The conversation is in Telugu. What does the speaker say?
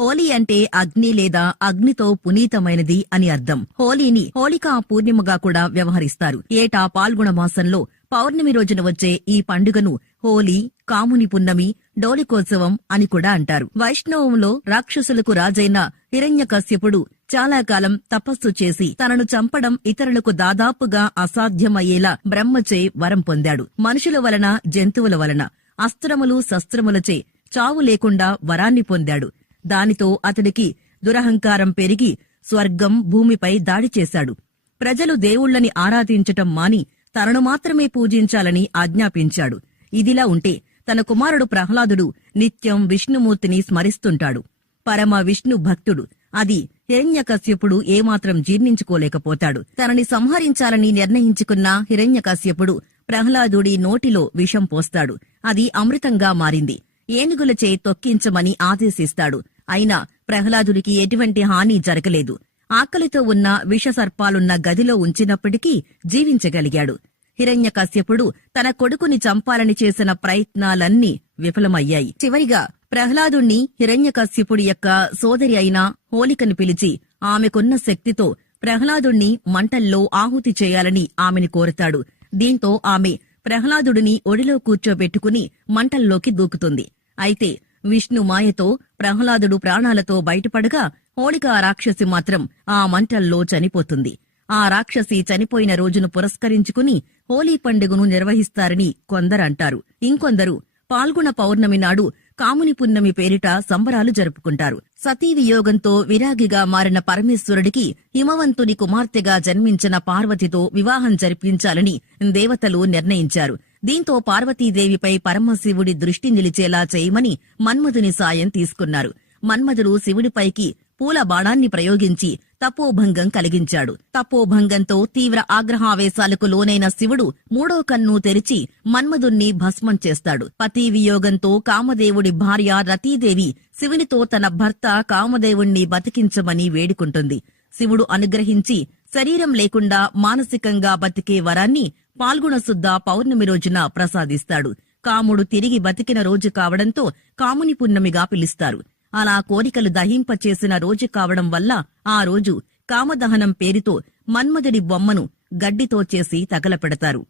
హోలీ అంటే అగ్ని లేదా అగ్నితో పునీతమైనది అని అర్థం. హోలీని హోళికా పూర్ణిమగా కూడా వ్యవహరిస్తారు. ఏటా పాల్గొన మాసంలో పౌర్ణమి రోజున వచ్చే ఈ పండుగను హోలీ, కాముని పున్నమి, డోలికోత్సవం అని కూడా అంటారు. వైష్ణవంలో రాక్షసులకు రాజైన హిరణ్యకశ్యపుడు చాలా కాలం తపస్సు చేసి తనను చంపడం ఇతరులకు దాదాపుగా అసాధ్యమయ్యేలా బ్రహ్మచే వరం పొందాడు. మనుషుల వలన, జంతువుల వలన, అస్త్రములు శస్త్రములచే చావు లేకుండా వరాన్ని పొందాడు. దానితో అతడికి దురహంకారం పెరిగి స్వర్గం, భూమిపై దాడి చేశాడు. ప్రజలు దేవుళ్లని ఆరాధించటం మాని తనను మాత్రమే పూజించాలని ఆజ్ఞాపించాడు. ఇదిలా ఉంటే తన కుమారుడు ప్రహ్లాదుడు నిత్యం విష్ణుమూర్తిని స్మరిస్తుంటాడు. పరమ విష్ణు భక్తుడు. అది హిరణ్యకశ్యపుడు ఏమాత్రం జీర్ణించుకోలేకపోతాడు. తనని సంహరించాలని నిర్ణయించుకున్న హిరణ్యకశ్యపుడు ప్రహ్లాదుడి నోటిలో విషం పోస్తాడు. అది అమృతంగా మారింది. ఏనుగులచే తొక్కించమని ఆదేశిస్తాడు. అయినా ప్రహ్లాదుడికి ఎటువంటి హాని జరగలేదు. ఆకలితో ఉన్న విషసర్పాలున్న గదిలో ఉంచినప్పటికీ జీవించగలిగాడు. హిరణ్యకశ్యపుడు తన కొడుకుని చంపాలని చేసిన ప్రయత్నాలన్నీ విఫలమయ్యాయి. చివరిగా ప్రహ్లాదుణ్ణి హిరణ్యకశ్యపుడి యొక్క సోదరి అయిన హోలికను పిలిచి ఆమెకున్న శక్తితో ప్రహ్లాదుణ్ణి మంటల్లో ఆహుతి చేయాలని ఆమెని కోరతాడు. దీంతో ఆమె ప్రహ్లాదుడిని ఒడిలో కూర్చోబెట్టుకుని మంటల్లోకి దూకుతుంది. అయితే విష్ణు మాయతో ప్రహ్లాదుడు ప్రాణాలతో బయటపడగా హోళికా రాక్షసి మాత్రం ఆ మంటల్లో చనిపోతుంది. ఆ రాక్షసి చనిపోయిన రోజును పురస్కరించుకుని హోలీ పండుగను నిర్వహిస్తారని కొందరంటారు. ఇంకొందరు పాల్గొన పౌర్ణమి నాడు కాముని పున్నమి పేరిట సంబరాలు జరుపుకుంటారు. సతీ వియోగంతో విరాగిగా మారిన పరమేశ్వరుడికి హిమవంతుని కుమార్తెగా జన్మించిన పార్వతితో వివాహం జరిపించాలని దేవతలు నిర్ణయించారు. దీంతో పార్వతీదేవిపై పరమశివుడి దృష్టి నిలిచేలా చేయమని మన్మధుని సాయం తీసుకున్నారు. మన్మధుడు శివుడిపైకి పూల బాణాన్ని ప్రయోగించి తపోభంగం కలిగించాడు. తపోభంగంతో తీవ్ర ఆగ్రహావేశాలకు లోనైన శివుడు మూడో కన్ను తెరిచి మన్మధుణ్ణి భస్మం చేస్తాడు. పతి వియోగంతో కామదేవుడి భార్య రతీదేవి శివునితో తన భర్త కామదేవుణ్ణి బతికించమని వేడుకుంటుంది. శివుడు అనుగ్రహించి శరీరం లేకుండా మానసికంగా బతికే వరాన్ని పాల్గొన శుద్ధ పౌర్ణమి రోజున ప్రసాదిస్తాడు. కాముడు తిరిగి బతికిన రోజు కావడంతో కాముని పున్నమిగా పిలుస్తారు. అలా కోరికలు దహింపచేసిన రోజు కావడం వల్ల ఆ రోజు కామదహనం పేరుతో మన్మధుడి బొమ్మను గడ్డితో చేసి తగలపెడతారు.